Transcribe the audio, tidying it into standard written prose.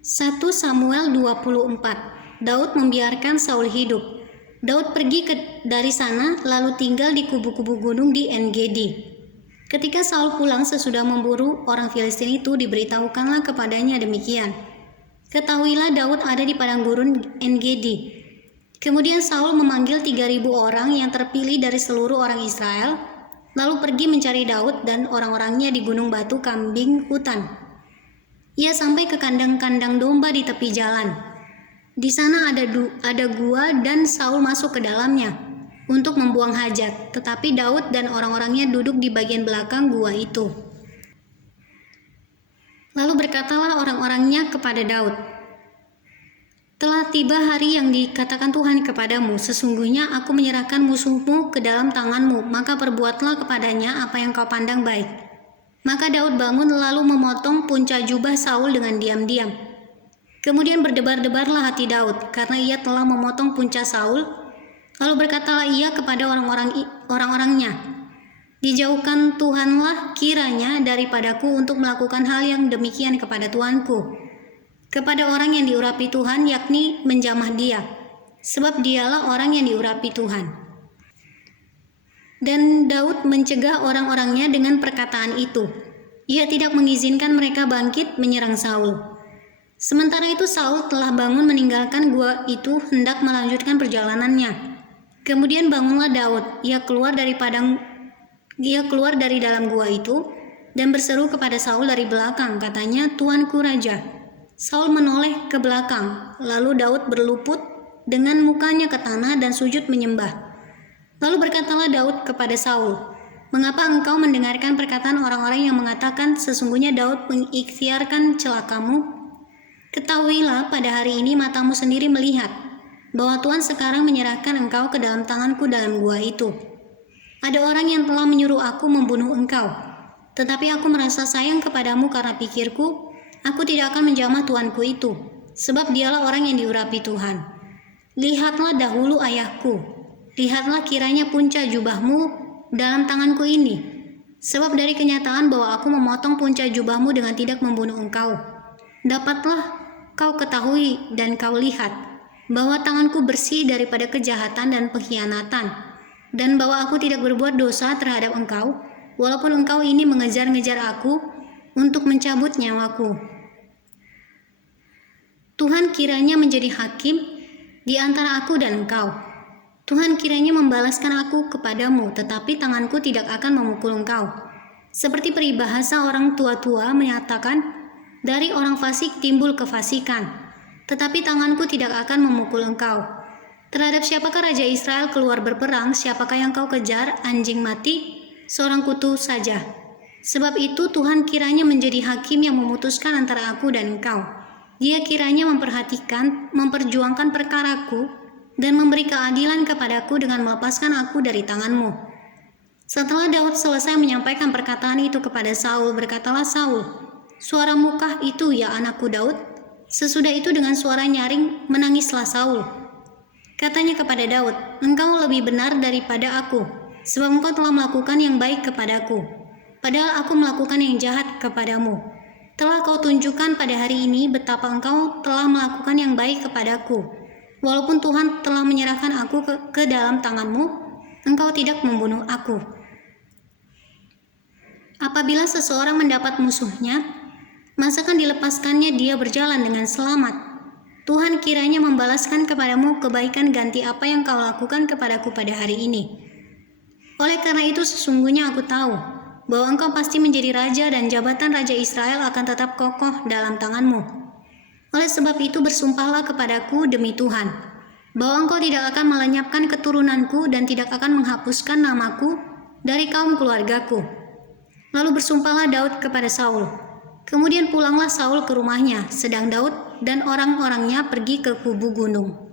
1 Samuel 24. Daud membiarkan Saul hidup. Daud pergi dari sana lalu tinggal di kubu-kubu gunung di En-Gedi. Ketika Saul pulang sesudah memburu orang Filistin itu, diberitahukanlah kepadanya demikian. Ketahuilah Daud ada di padang gurun En-Gedi. Kemudian Saul memanggil 3.000 orang yang terpilih dari seluruh orang Israel, lalu pergi mencari Daud dan orang-orangnya di gunung batu kambing hutan. Ia sampai ke kandang-kandang domba di tepi jalan. Di sana ada gua dan Saul masuk ke dalamnya untuk membuang hajat, tetapi Daud dan orang-orangnya duduk di bagian belakang gua itu. Lalu berkatalah orang-orangnya kepada Daud, "Telah tiba hari yang dikatakan Tuhan kepadamu, sesungguhnya aku menyerahkan musuhmu ke dalam tanganmu, maka perbuatlah kepadanya apa yang kau pandang baik." Maka Daud bangun lalu memotong punca jubah Saul dengan diam-diam. Kemudian berdebar-debarlah hati Daud karena ia telah memotong punca Saul. Lalu berkatalah ia kepada orang-orangnya, "Dijauhkan Tuhanlah kiranya daripadaku untuk melakukan hal yang demikian kepada Tuanku, kepada orang yang diurapi Tuhan, yakni menjamah dia, sebab dialah orang yang diurapi Tuhan." Dan Daud mencegah orang-orangnya dengan perkataan itu. Ia tidak mengizinkan mereka bangkit menyerang Saul. Sementara itu Saul telah bangun meninggalkan gua itu hendak melanjutkan perjalanannya. Kemudian bangunlah Daud, ia keluar dari dalam gua itu dan berseru kepada Saul dari belakang, katanya, "Tuanku Raja." Saul menoleh ke belakang, lalu Daud berluput dengan mukanya ke tanah dan sujud menyembah. Lalu berkatalah Daud kepada Saul, "Mengapa engkau mendengarkan perkataan orang-orang yang mengatakan sesungguhnya Daud mengikhtiarkan celakamu? Ketahuilah pada hari ini matamu sendiri melihat bahwa Tuhan sekarang menyerahkan engkau ke dalam tanganku dalam gua itu. Ada orang yang telah menyuruh aku membunuh engkau, tetapi aku merasa sayang kepadamu karena pikirku, aku tidak akan menjamah tuanku itu, sebab dialah orang yang diurapi Tuhan. Lihatlah dahulu ayahku, lihatlah kiranya punca jubahmu dalam tanganku ini, sebab dari kenyataan bahwa aku memotong punca jubahmu dengan tidak membunuh engkau, dapatlah kau ketahui dan kau lihat bahwa tanganku bersih daripada kejahatan dan pengkhianatan, dan bahwa aku tidak berbuat dosa terhadap engkau, walaupun engkau ini mengejar-ngejar aku untuk mencabut nyawaku. Tuhan kiranya menjadi hakim di antara aku dan engkau. Tuhan kiranya membalaskan aku kepadamu, tetapi tanganku tidak akan memukul engkau. Seperti peribahasa orang tua-tua menyatakan, dari orang fasik timbul kefasikan, tetapi tanganku tidak akan memukul engkau. Terhadap siapakah Raja Israel keluar berperang, siapakah yang kau kejar, anjing mati, seorang kutu saja. Sebab itu Tuhan kiranya menjadi hakim yang memutuskan antara aku dan engkau. Dia kiranya memperjuangkan perkaraku, dan memberi keadilan kepadaku dengan melepaskan aku dari tanganmu." Setelah Daud selesai menyampaikan perkataan itu kepada Saul, berkatalah Saul, "Suaramukah itu ya anakku Daud?" Sesudah itu dengan suara nyaring menangislah Saul. Katanya kepada Daud, "Engkau lebih benar daripada aku, sebab engkau telah melakukan yang baik kepadaku, padahal aku melakukan yang jahat kepadamu. Telah kau tunjukkan pada hari ini betapa engkau telah melakukan yang baik kepadaku. Walaupun Tuhan telah menyerahkan aku ke dalam tanganmu, engkau tidak membunuh aku." Apabila seseorang mendapat musuhnya, masakan dilepaskannya dia berjalan dengan selamat? Tuhan kiranya membalaskan kepadamu kebaikan ganti apa yang kau lakukan kepadaku pada hari ini. Oleh karena itu sesungguhnya aku tahu bahwa engkau pasti menjadi raja dan jabatan Raja Israel akan tetap kokoh dalam tanganmu. Oleh sebab itu bersumpahlah kepadaku demi Tuhan, bahwa engkau tidak akan melenyapkan keturunanku dan tidak akan menghapuskan namaku dari kaum keluargaku. Lalu bersumpahlah Daud kepada Saul. Kemudian pulanglah Saul ke rumahnya, sedang Daud dan orang-orangnya pergi ke kubu gunung.